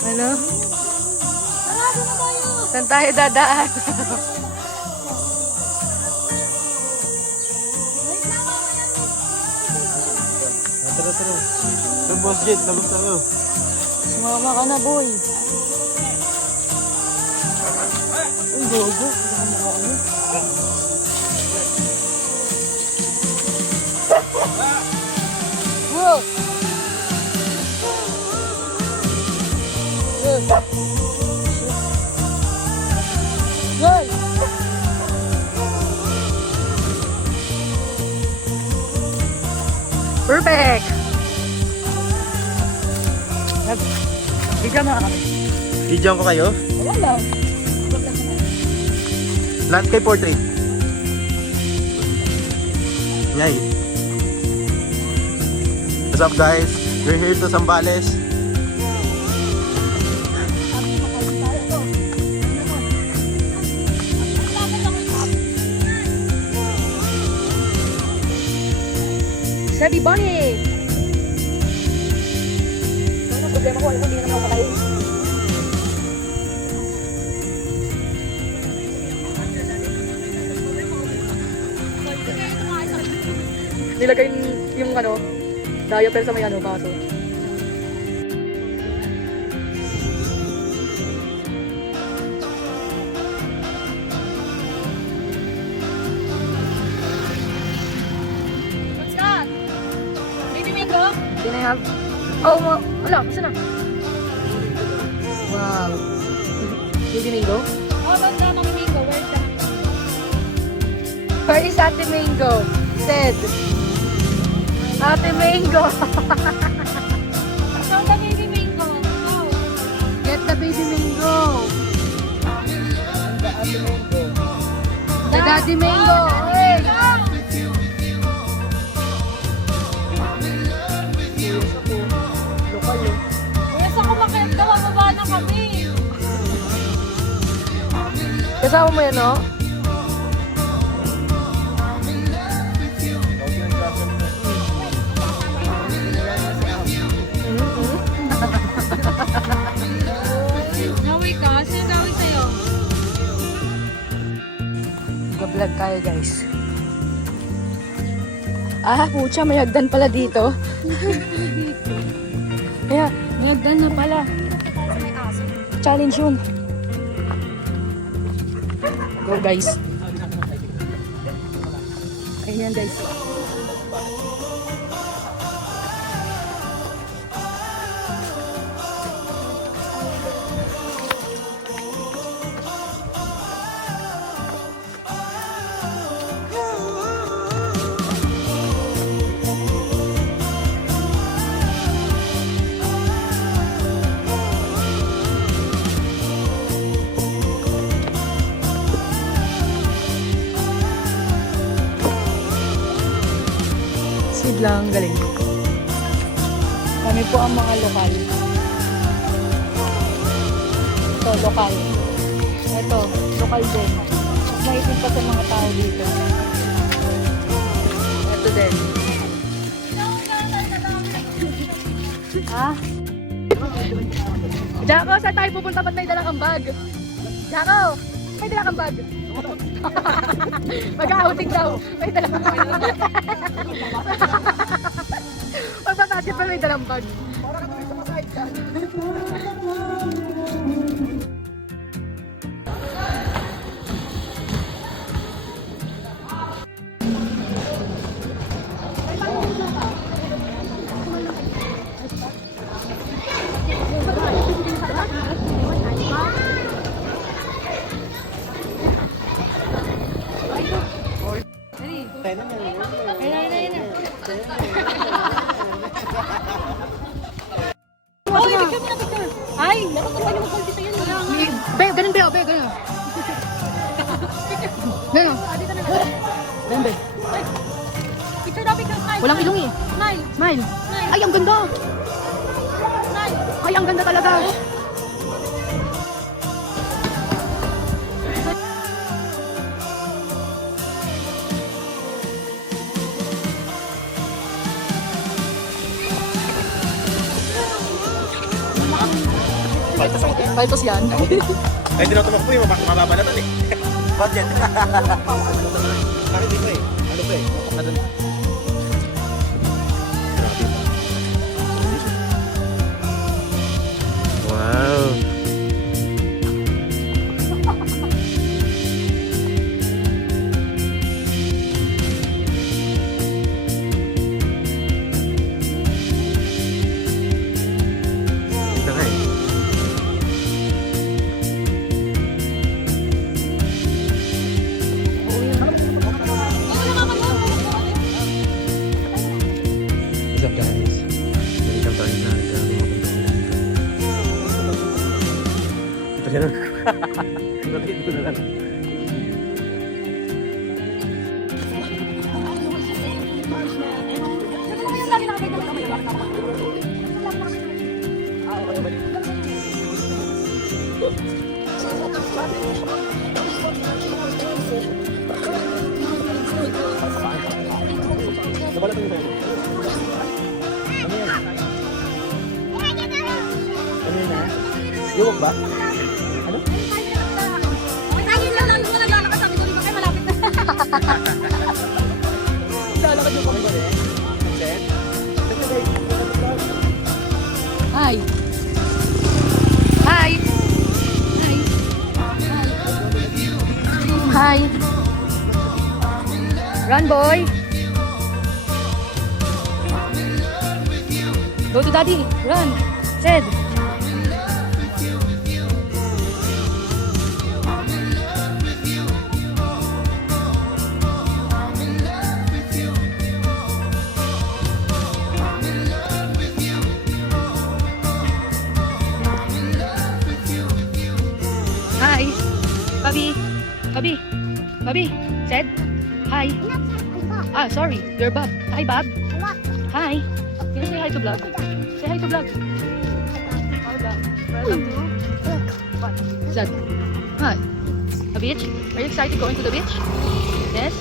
Ano? Sarado na tayo! Saan tayo dadaan? Wait lang ako na. Tara, tara. Sa boss jet, labas tayo. Sumama ka na, boy. Uy, gogo. Hindi ka makaano. Whoa! Yay! Perfect! Bigyan mo kami. Bidyan ko kayo. Wala lang. Landscape portrait. Yay. What's up guys? We're here to Zambales. Sabi Bonnie! Ano problema ko? Alam mo, hindi na naman makakain. Nilagay yung ano, diaper sa may ano, baso. What's that? Baby Mingo? Can I have... Oh, wala, isa na. Wow. Baby Mingo? Oh, doon na kami Mingo. Where's the... Where is Ate Mango? Said. Ate Mango. So, the Baby Mingo. Oh. Get the Baby Mango. The Daddy Mango. Hey. Lokal yun. Kuya, sa kumakit daw, baba na kami. Kasama mo yan, no? Nawi ka? Sino nawi sa'yo? Nag-vlog tayo, guys. Ah, pucha, may hagdan pala dito. Kaya, may hagdan na pala. Challenge yun. Go, guys. Ayan, guys. Sid lang, galing. Kami po ang mga lokal. Ito, lokal. Ito, lokal din. Maitin pa sa mga tao dito. Ito din. Ha? Jacko, saan tayo pupunta? Ba't may dalang kang bag? Jacko, may dalang kang bag. Mag-outing daw. May dalang kang bag. Magpapasip pa may dalang bag. Uy, bigyan mo na picture. Ay, dapat naman yung mag-call dito yun. Be, ganun be, be, ganun. Ganun. Ganun be. Picture na, picture. Smile. Walang ilong eh. Smile. Smile. Smile. Ay, ang ganda. Smile. Ay, ang ganda talaga. Paltos yan. Ay, hindi na tumakbo yung mababalatan eh. Budget. Bakit dito eh? Ano ba eh? Mapak na dun. Wow. Dito ka eh. What's up guys? Welcome tayo sa ito siya lang. Ito na lang. Nabalatan niyo tayo. Ano yan? Ano yun ha? Yuwag ba? Ano? Lalakad yung kami ba rin? Set? Hi. Hi. Hi. Hi. Run, boy. Go to daddy. Run. Sid. Hi. Bobby. Bobby. Bobby. Sid. Hi. Ah, sorry. You're Bob. Hi, Bob. Hi. Can you say hi to vlog? Say hi to vlog. Hi, vlog. Welcome to what? Zad. Hi. A beach? Are you excited going to the beach? Yes?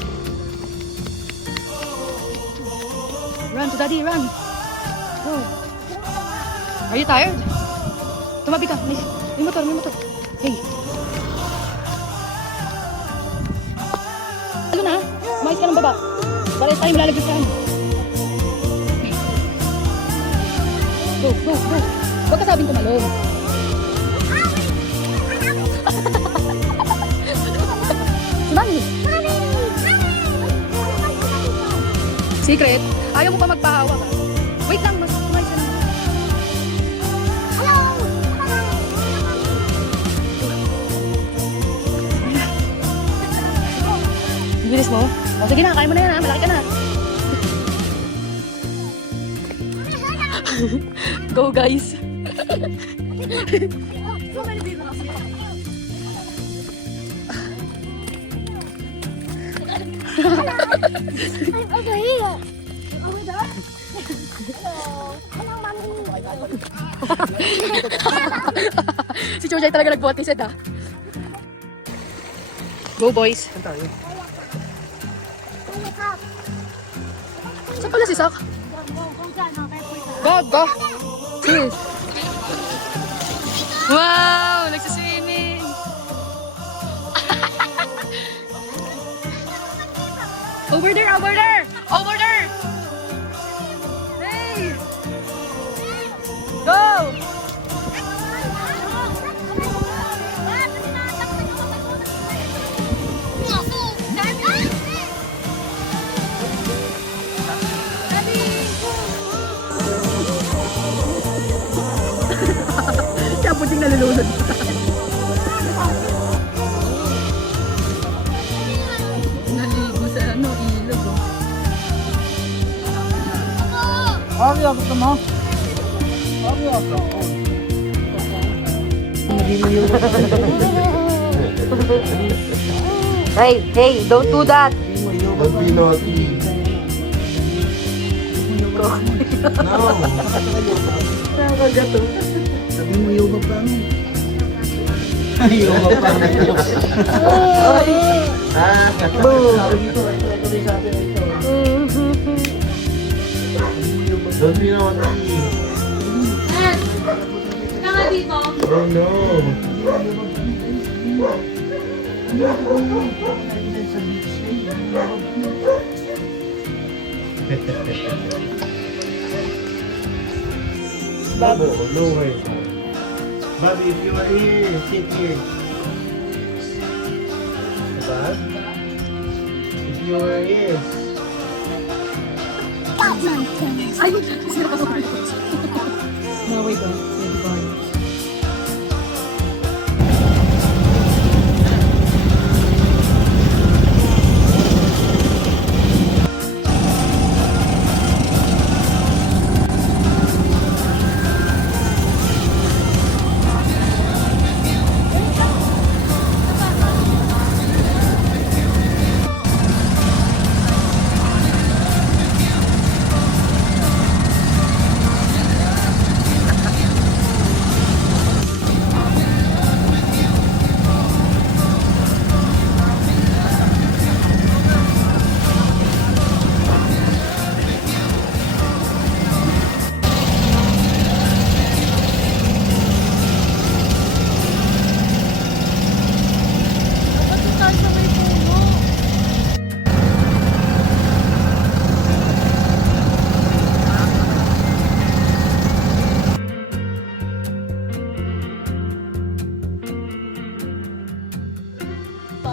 Run to daddy, run. Go. Are you tired? Tumabi ka. May motor, may motor. Hey. Ano na? Umayos ka ng baba. Para tayo malalagyasan. Go, go, go. Huwag ka sabing tumalon. Si Mami. Secret? Ayaw mo pa magpahawa ka? Wait lang, mas kumain ka na. Bilis mo? O sige na, kaya mo na yan ha. Malaki ka na. Go guys. I'm over here. Over there. Hello. Hello, mommy. Si Chojay talaga nagbuhat ni Sed ha. Go boys. Saan tayo? Saan pala si Sak? Go, go. Cheers. Wow, nagsiswimming. Over there, over there. Over there. Hey. Go. Siya puting nalulunod. Naligo sa ano, ilog. Abi ako mo. Abi ako. Hey, hey, don't do that. Don't be naughty. No. Nakagato. Sabi mo yoga pa mo. Yoga pa. Don't be naughty. Kaya dito. Oh no. Babo, no way. Bobby, if you are here, sit here. Bob? If you are here. Ay, sila ka no, wait, don't. Wait, don't.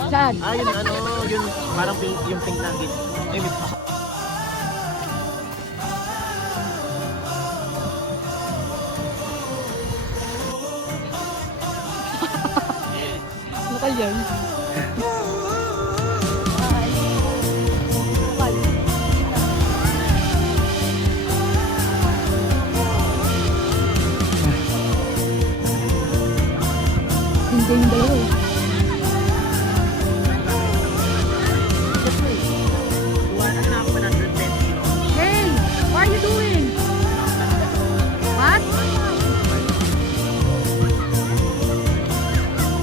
Saan? Ah, yun ano, yun parang pink, yung pink na gin. Ay, may Lokal yan. Hindi yung dalawa eh. Hey, what are you doing? What?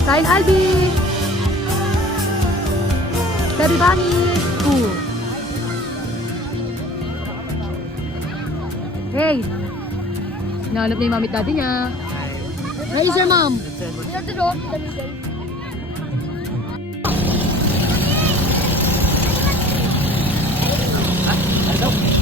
Kain Albi! Baby Bunny! Ooh. Hey! Hinahanap niya yung mami at daddy niya. Where is your mom? Near the door, the middle. ano?